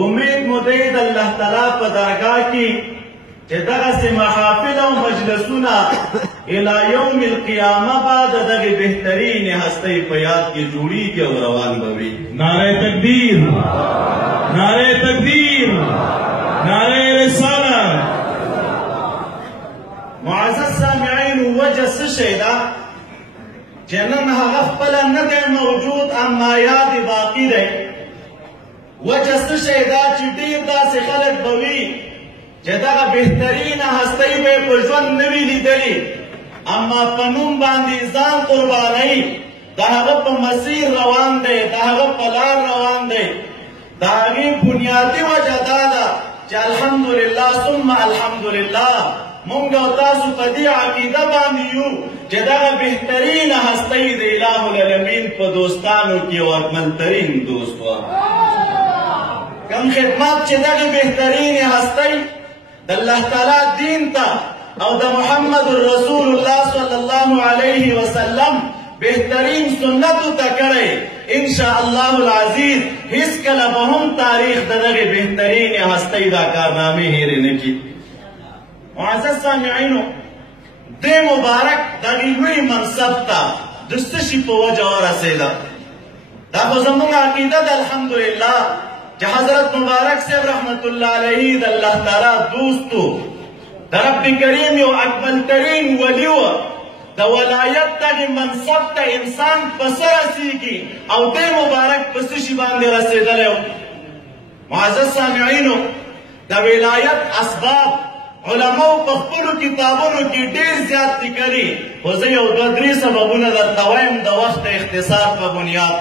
امید مو دی د الله تعالی په درګاه کې چې دغسې محافل او مجلسونه الی یوم القیامه به د دغې بهترینې هستۍ په یاد کې جوړیږي او روان به وي. نعره تکبیر، نعره تکبیر، نعره رسالت. معزز سامعینو وجه څه شی ده چې نن هغه خپله نه دی موجود اما یاد باقي دی. وجه څه شی ده چې ډېر داسې خلک به وي چې دغه بهترینه هستۍ به یې په ژوند نه وي لیدلې اما په نوم باندې ځان قربانوي، د هغه په مسیر روان دی، د هغه په لار روان دی. د هغې بنیادي وجه دا ده چې الحمدلله ثم الحمدلله مونږ او تاسو په دې عقیده باندې یو چې دغه بهترینه هستۍ د اله العالمین په دوستانو کې واکمنترین دوست وه. کم خدمت چې دغه بهترینې هستۍ د الله تعالی دین ته او د محمد رسول الله صلی الله علیه وسلم بهترین سنتو ته کړی، انشاء الله العزیز هیڅکله به هم تاریخ د دغې بهترینې هستۍ دا کارنامې هیرې نه کړي. معزز سامعینو دې مبارک دغې لوی منصب ته د څه شي په وجه ورسېده؟ دا خو زموږ عقیده ده الحمدلله چې حضرت مبارک صاحب رحمت الله علیه د الله تعالی دوست و، د رب کریم یو اکمل ترین ولی و. د ولایت دغې منصب ته انسان په څه رسېږي او دې مبارک په څه شي باندې رسېدلی و؟ معزز سامعینو د ولایت اسباب علماو په خپلو کتابونو کې ډېر زیات لیکلي، خو زه یو دوه درې سببونه درته وایم د وخت د اختصار په بنیاد.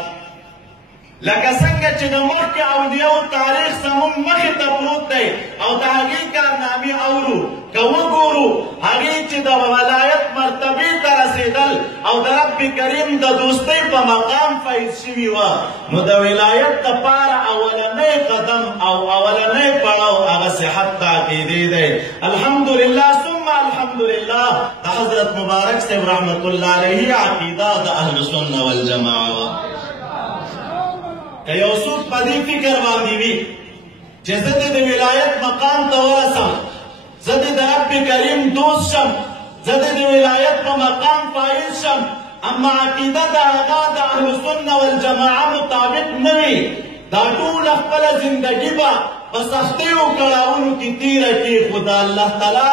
لکه څنګه چې د مخکې اولیاو تاریخ زموږ مخې ته پروت دی او د هغې کارنامې اورو، که وګورو هغې چې د ولایت مرتبې ته رسېدل او د رب کریم د دوستۍ په مقام فیض شوي وه، نو د ولایت دپاره اولنی قدم او اولنی پړاو هغه صحت د عقیدې دی. الحمدلله ثم الحمدلله د حضرت مبارک صاحب رحمت الله علیه عقیده د اهل سنه والجماعه وه. که یو څوک په دې فکر باندې وي چې زه دې د ولایت مقام ته ورسم، زه دې د رب کریم دوست شم، زه دې د ولایت په مقام فایز شم، اما عقیده د هغه د اهل سنه والجماعه مطابق نه وي، دا ټوله خپله زندګي به په سختیو کړاوونو کې تېره کړي، خو د الله تعالی